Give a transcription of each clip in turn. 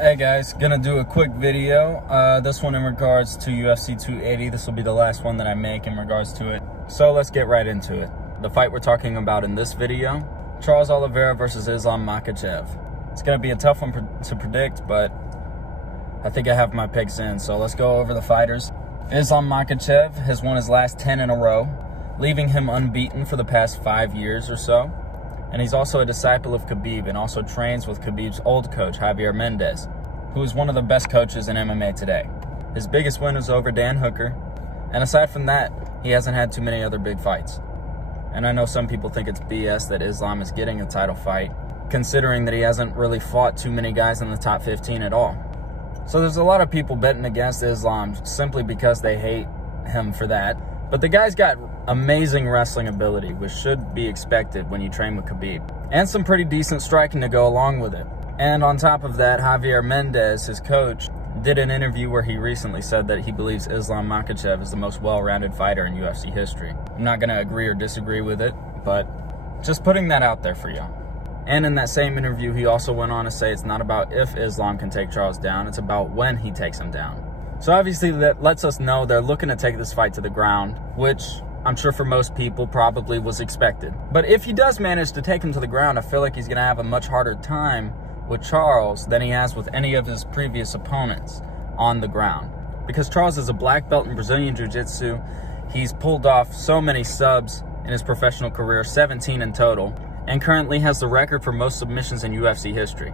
Hey guys, gonna do a quick video. This one in regards to UFC 280. This will be the last one that I make in regards to it. So let's get right into it. The fight we're talking about in this video, Charles Oliveira versus Islam Makhachev. It's gonna be a tough one to predict, but I think I have my picks in. So let's go over the fighters. Islam Makhachev has won his last 10 in a row, leaving him unbeaten for the past 5 years or so. And he's also a disciple of Khabib and also trains with Khabib's old coach, Javier Mendez, who is one of the best coaches in MMA today. His biggest win was over Dan Hooker. And aside from that, he hasn't had too many other big fights. And I know some people think it's BS that Islam is getting a title fight, considering that he hasn't really fought too many guys in the top 15 at all. So there's a lot of people betting against Islam simply because they hate him for that. But the guy's got amazing wrestling ability, which should be expected when you train with Khabib, and some pretty decent striking to go along with it. And on top of that, Javier Mendez, his coach, did an interview where he recently said that he believes Islam Makhachev is the most well-rounded fighter in UFC history. I'm not going to agree or disagree with it, but just putting that out there for y'all. And in that same interview, he also went on to say it's not about if Islam can take Charles down, it's about when he takes him down. So obviously that lets us know they're looking to take this fight to the ground, which I'm sure for most people probably was expected. But if he does manage to take him to the ground, I feel like he's going to have a much harder time with Charles than he has with any of his previous opponents on the ground. Because Charles is a black belt in Brazilian Jiu-Jitsu. He's pulled off so many subs in his professional career, 17 in total, and currently has the record for most submissions in UFC history.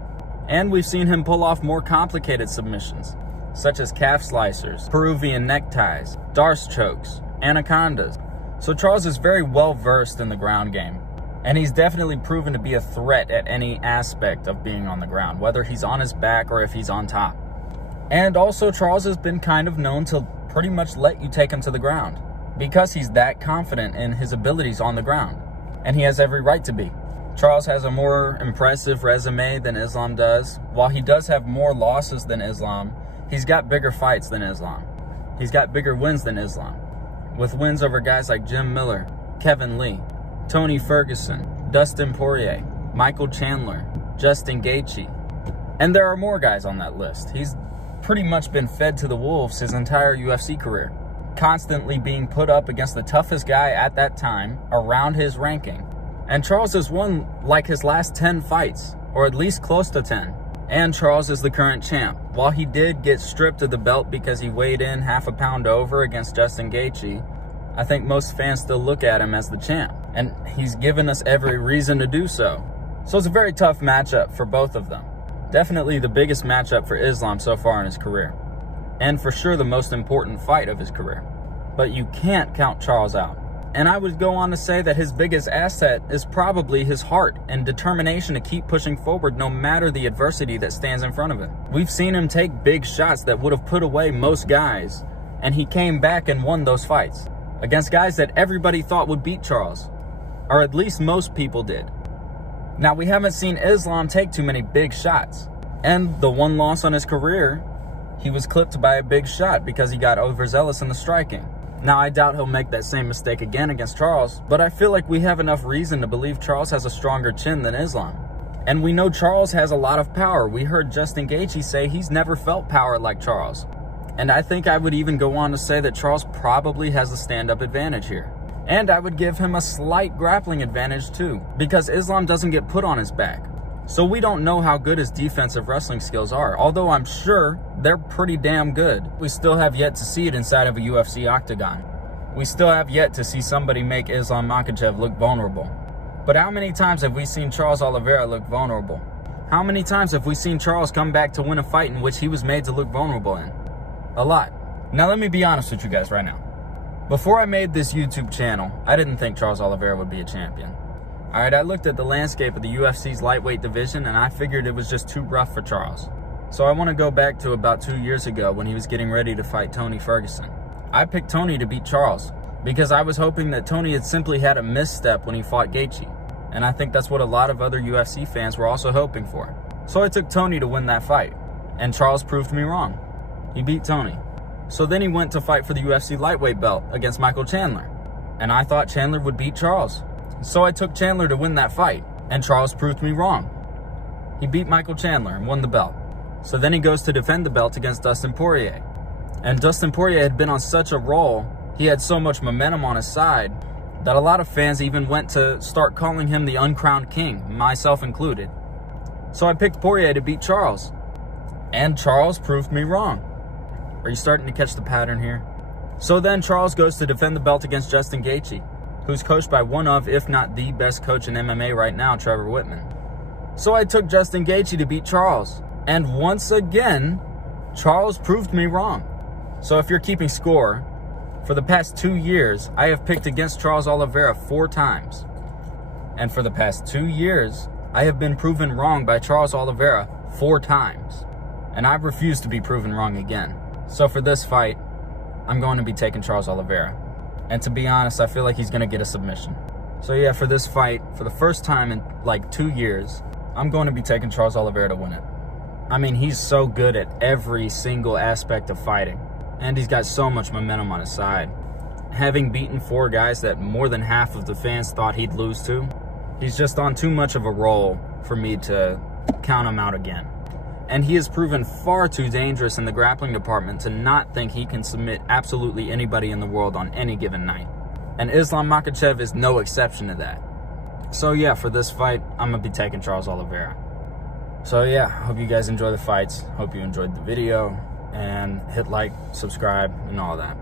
And we've seen him pull off more complicated submissions, such as calf slicers, Peruvian neckties, Darce chokes, anacondas. So Charles is very well versed in the ground game. And he's definitely proven to be a threat at any aspect of being on the ground, whether he's on his back or if he's on top. And also, Charles has been kind of known to pretty much let you take him to the ground because he's that confident in his abilities on the ground. And he has every right to be. Charles has a more impressive resume than Islam does. While he does have more losses than Islam, he's got bigger fights than Islam. He's got bigger wins than Islam, with wins over guys like Jim Miller, Kevin Lee, Tony Ferguson, Dustin Poirier, Michael Chandler, Justin Gaethje. And there are more guys on that list. He's pretty much been fed to the wolves his entire UFC career, constantly being put up against the toughest guy at that time around his ranking. And Charles has won like his last 10 fights, or at least close to 10. And Charles is the current champ. While he did get stripped of the belt because he weighed in half a pound over against Justin Gaethje, I think most fans still look at him as the champ, and he's given us every reason to do so. So it's a very tough matchup for both of them. Definitely the biggest matchup for Islam so far in his career, and for sure the most important fight of his career. But you can't count Charles out. And I would go on to say that his biggest asset is probably his heart and determination to keep pushing forward no matter the adversity that stands in front of him. We've seen him take big shots that would have put away most guys, and he came back and won those fights against guys that everybody thought would beat Charles, or at least most people did. Now, we haven't seen Islam take too many big shots, and the one loss on his career, he was clipped by a big shot because he got overzealous in the striking. Now, I doubt he'll make that same mistake again against Charles, but I feel like we have enough reason to believe Charles has a stronger chin than Islam. And we know Charles has a lot of power. We heard Justin Gaethje say he's never felt power like Charles. And I think I would even go on to say that Charles probably has the stand-up advantage here. And I would give him a slight grappling advantage too, because Islam doesn't get put on his back. So we don't know how good his defensive wrestling skills are, although I'm sure they're pretty damn good. We still have yet to see it inside of a UFC octagon. We still have yet to see somebody make Islam Makhachev look vulnerable. But how many times have we seen Charles Oliveira look vulnerable? How many times have we seen Charles come back to win a fight in which he was made to look vulnerable in? A lot. Now let me be honest with you guys right now. Before I made this YouTube channel, I didn't think Charles Oliveira would be a champion. Alright, I looked at the landscape of the UFC's lightweight division and I figured it was just too rough for Charles. So I want to go back to about 2 years ago when he was getting ready to fight Tony Ferguson. I picked Tony to beat Charles because I was hoping that Tony had simply had a misstep when he fought Gaethje. And I think that's what a lot of other UFC fans were also hoping for. So I took Tony to win that fight. And Charles proved me wrong. He beat Tony. So then he went to fight for the UFC lightweight belt against Michael Chandler. And I thought Chandler would beat Charles. So I took Chandler to win that fight. And Charles proved me wrong. He beat Michael Chandler and won the belt. So then he goes to defend the belt against Dustin Poirier. And Dustin Poirier had been on such a roll, he had so much momentum on his side, that a lot of fans even went to start calling him the uncrowned king, myself included. So I picked Poirier to beat Charles. And Charles proved me wrong. Are you starting to catch the pattern here? So then Charles goes to defend the belt against Justin Gaethje, who's coached by one of, if not the best coach in MMA right now, Trevor Whitman. So I took Justin Gaethje to beat Charles. And once again, Charles proved me wrong. So if you're keeping score, for the past 2 years, I have picked against Charles Oliveira 4 times. And for the past 2 years, I have been proven wrong by Charles Oliveira 4 times. And I've refused to be proven wrong again. So for this fight, I'm going to be taking Charles Oliveira. And to be honest, I feel like he's going to get a submission. So yeah, for this fight, for the first time in like 2 years, I'm going to be taking Charles Oliveira to win it. I mean, he's so good at every single aspect of fighting. And he's got so much momentum on his side. Having beaten 4 guys that more than half of the fans thought he'd lose to, he's just on too much of a roll for me to count him out again. And he has proven far too dangerous in the grappling department to not think he can submit absolutely anybody in the world on any given night. And Islam Makhachev is no exception to that. So yeah, for this fight, I'm going to be taking Charles Oliveira. So yeah, hope you guys enjoy the fights. Hope you enjoyed the video. And hit like, subscribe, and all that.